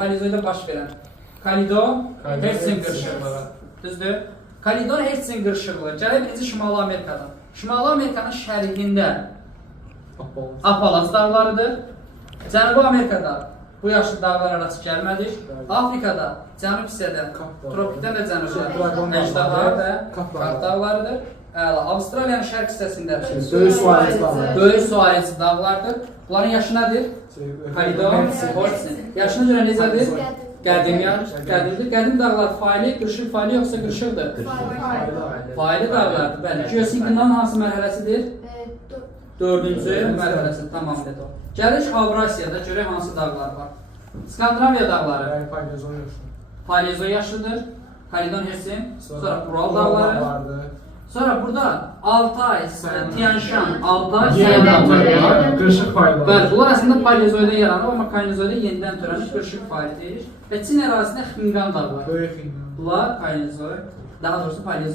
Paleozoyda baş verən Kalidon Hertzing qırışıqlığı. Düzdür? Kalidon Hertzing qırışıqlığı gəlir birinci Şimali Amerikadan. Şimali Amerikanın şərqində Apalaz dağlarıdır. Cənubi Amerikada bu yaşlı dağlar arası gəlmədir. Afrikada cənub hissədə tropikdən də cənuba Əcdağlar və Kap dağlarıdır. Avstraliyanın şərq hissəsində böyük su ailesi dağlardır. Bunların yaşı nədir? Kalidon, Hertzing. Yaşına görə necədir? Qədimdir. Qədim dağlar faili, qırışıq faili yoxsa qırışıqdır? Faili dağlardır. Bəli. Geosinklinanın hansı mərhələsidir? Dördüncü mərhələsi tamamdır. Gəlir Avrasiyada görək hansı dağlar var. Skandinaviya dağları. Paleozoy yaşlıdır. Kalidon Hertzing. Sonra Ural dağları. Sonra burada Altay, Tianshan, Altay, qırışıq faili var. Bəli, bunlar əslində Paleozoyda yaranır, amma Kainozoyda yenidən törənmiş qırışıq faili deyilir. Və Çin ərazisində Xingan dağları. Böyük Xingan. Bunlar Kainozoy, daha doğrusu Paleozoy.